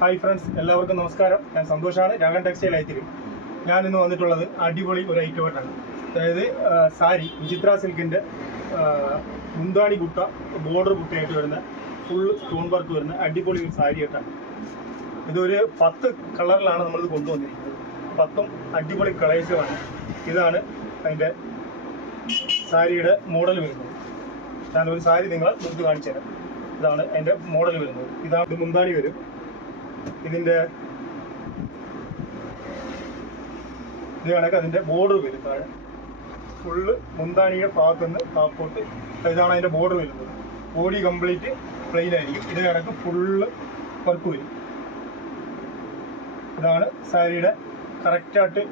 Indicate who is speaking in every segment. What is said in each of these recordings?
Speaker 1: Hi friends എല്ലാവർക്കും നമസ്കാരം. ഞാൻ സന്തോഷാണ്. രാഗൻ ടെക്സ്റ്റൈൽ ആയിത്തിരി ഞാൻ ഇന്ന് വന്നിട്ടുള്ളത് അടിപൊളി ഒരു ഐറ്റമായിട്ടാണ് അതായത് സാരി വിചിത്ര സിൽക്കിന്റെ മുന്താണി കുട്ട ബോർഡർ കുട്ടയായിട്ട് വരുന്ന ഫുൾ സ്റ്റോൺ വർക്ക് വരുന്ന അടിപൊളി ഒരു സാരി ആയിട്ടാണ്. ഇതൊരു പത്ത് കളറിലാണ് നമ്മളിത് കൊണ്ടുവന്നിരിക്കുന്നത്. പത്തും അടിപൊളി കളേഴ്സുകളാണ്. ഇതാണ് അതിന്റെ സാരിയുടെ മോഡൽ വരുന്നത്. ഞാനൊരു സാരി നിങ്ങളെ നിർത്തി കാണിച്ചു തരാം ഇതാണ് അതിന്റെ മോഡൽ വരുന്നത്. ഇതാണ് ഇത് മുന്താണി വരും. ഇതിന്റെ ഇത് കണക്ക് അതിന്റെ ബോർഡർ വരും. താഴെ ഫുള്ള് മുന്താണിയുടെ ഭാഗത്ത് നിന്ന് താപ്പോട്ട് ഇതാണ് അതിന്റെ ബോർഡർ വരുന്നത്. ബോഡി കംപ്ലീറ്റ് പ്ലെയിൻ ആയിരിക്കും. ഇത് കണക്ക് ഫുള്ള് വർക്ക് വരും. ഇതാണ് സാരിയുടെ കറക്റ്റായിട്ട്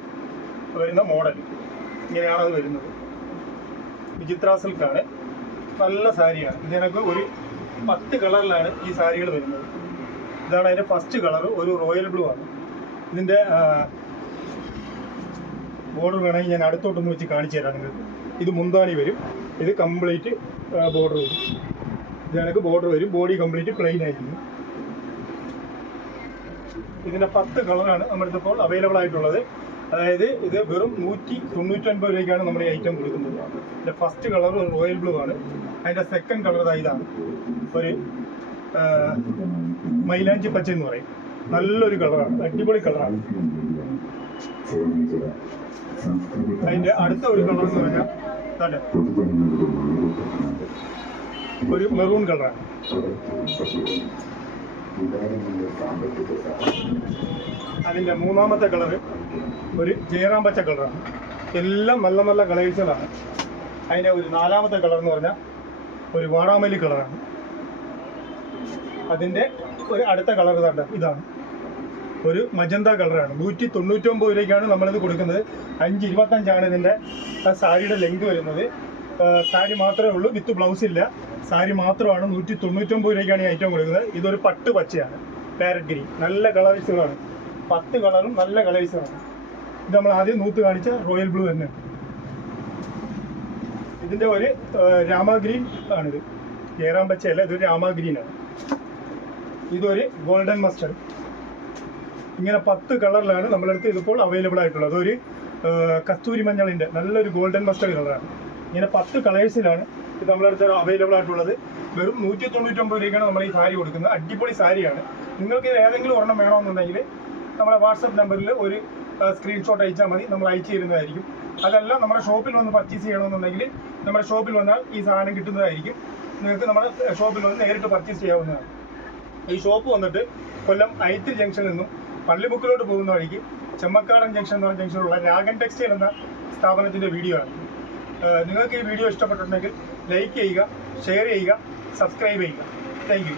Speaker 1: വരുന്ന മോഡൽ ഇങ്ങനെയാണ് അത് വരുന്നത്. വിചിത്ര സിൽക്കാണ് നല്ല സാരിയാണ്. ഇതിനൊക്കെ ഒരു പത്ത് കളറിലാണ് ഈ സാരികൾ വരുന്നത്. ഇതാണ് അതിന്റെ ഫസ്റ്റ് കളർ ഒരു റോയൽ ബ്ലൂ ആണ്. ഇതിന്റെ ബോർഡർ വേണമെങ്കിൽ ഞാൻ അടുത്തോട്ടൊന്ന് വെച്ച് കാണിച്ചു തരാം നിങ്ങൾക്ക്. ഇത് മുന്താണി വരും. ഇത് കംപ്ലീറ്റ് ബോർഡർ വരും. ഇത് കണക്ക് ബോർഡർ വരും. ബോഡി കംപ്ലീറ്റ് പ്ലെയിൻ ആയിരിക്കും. ഇതിന്റെ പത്ത് കളറാണ് നമ്മുടെ ഇപ്പോൾ അവൈലബിൾ ആയിട്ടുള്ളത്. അതായത് ഇത് വെറും നൂറ്റി തൊണ്ണൂറ്റൊൻപത് രൂപയ്ക്കാണ് നമ്മൾ ഈ ഐറ്റം കൊടുക്കുന്നത്. ഇതിന്റെ ഫസ്റ്റ് കളർ റോയൽ ബ്ലൂ ആണ്. അതിന്റെ സെക്കൻഡ് കളർ ഇതാണ്. ഒരു മൈലാഞ്ചി പച്ച എന്ന് പറയും. നല്ലൊരു കളറാണ് അടിപൊളി കളറാണ്. അതിന്റെ അടുത്ത ഒരു കളർ എന്ന് പറഞ്ഞാൽ ഇതാണ്ട് ഒരു മെറൂൺ കളറാണ്. അതിന്റെ മൂന്നാമത്തെ കളർ ഒരു ജയറാം പച്ച കളറാണ്. എല്ലാം നല്ല നല്ല കളേഴ്സുകളാണ്. അതിന്റെ ഒരു നാലാമത്തെ കളർ എന്ന് പറഞ്ഞാൽ ഒരു വാടാമല്ലി കളറാണ്. അതിന്റെ ഒരു അടുത്ത കളർ തന്നെ ഇതാണ്. ഒരു മജന്ത കളറാണ്. നൂറ്റി തൊണ്ണൂറ്റൊമ്പത് രൂപയ്ക്കാണ് നമ്മളിത് കൊടുക്കുന്നത്. അഞ്ച് ഇരുപത്തഞ്ചാണ് ഇതിന്റെ സാരിയുടെ ലെങ്ത് വരുന്നത്. സാരി മാത്രമേ ഉള്ളൂ വിത്ത് ബ്ലൗസ് ഇല്ല. സാരി മാത്രമാണ് നൂറ്റി തൊണ്ണൂറ്റൊമ്പത് രൂപയ്ക്കാണ് ഈ ഐറ്റം കൊടുക്കുന്നത്. ഇതൊരു പട്ട് പച്ചയാണ് പാരറ്റ് ഗ്രീൻ നല്ല കളേഴ്സുകളാണ് പത്ത് കളറും നല്ല കളേഴ്സുകളാണ് ഇത് നമ്മൾ ആദ്യം നൂത്ത് കാണിച്ച റോയൽ ബ്ലൂ തന്നെ. ഇതിന്റെ ഒരു രാമ ഗ്രീൻ ആണിത്. ഏറാൻ പച്ചയല്ല ഇതൊരു രാമ ഗ്രീൻ ആണ്. ഇതൊരു ഗോൾഡൻ മസ്റ്റർഡ് ഇങ്ങനെ പത്ത് കളറിലാണ് നമ്മളടുത്ത് ഇതിപ്പോൾ അവൈലബിൾ ആയിട്ടുള്ളത്. അതൊരു കസ്തൂരി മഞ്ഞളിന്റെ നല്ലൊരു ഗോൾഡൻ മസ്റ്റർഡ് കളറാണ്. ഇങ്ങനെ പത്ത് കളേഴ്സിലാണ് ഇത് നമ്മളടുത്ത് അവൈലബിൾ ആയിട്ടുള്ളത്. വെറും നൂറ്റി തൊണ്ണൂറ്റൊമ്പത് രൂപയ്ക്കാണ് നമ്മൾ ഈ സാരി കൊടുക്കുന്നത്. അടിപൊളി സാരിയാണ്. നിങ്ങൾക്ക് ഏതെങ്കിലും ഒരെണ്ണം വേണമെന്നുണ്ടെങ്കിൽ നമ്മുടെ വാട്സപ്പ് നമ്പറിൽ ഒരു സ്ക്രീൻഷോട്ട് അയച്ചാൽ മതി. നമ്മൾ അയച്ചു തരുന്നതായിരിക്കും. അതല്ല നമ്മുടെ ഷോപ്പിൽ വന്ന് പർച്ചേസ് ചെയ്യണമെന്നുണ്ടെങ്കിൽ നമ്മുടെ ഷോപ്പിൽ വന്നാൽ ഈ സാധനം കിട്ടുന്നതായിരിക്കും. നിങ്ങൾക്ക് നമ്മുടെ ഷോപ്പിൽ വന്ന് നേരിട്ട് പർച്ചേസ് ചെയ്യാവുന്നതാണ്. ഈ ഷോപ്പ് വന്നിട്ട് കൊല്ലം ഐത്തിൽ ജംഗ്ഷനിൽ നിന്നും പള്ളിമുക്കിലോട്ട് പോകുന്ന വഴിക്ക് ചെമ്മക്കാടൻ ജംഗ്ഷൻ എന്ന് ജംഗ്ഷനിലുള്ള രാഗൻ ടെക്സ്റ്റൈൽ എന്ന സ്ഥാപനത്തിന്റെ വീഡിയോ ആണ്. നിങ്ങൾക്ക് ഈ വീഡിയോ ഇഷ്ടപ്പെട്ടിട്ടുണ്ടെങ്കിൽ ലൈക്ക് ചെയ്യുക ഷെയർ ചെയ്യുക സബ്സ്ക്രൈബ് ചെയ്യുക. താങ്ക്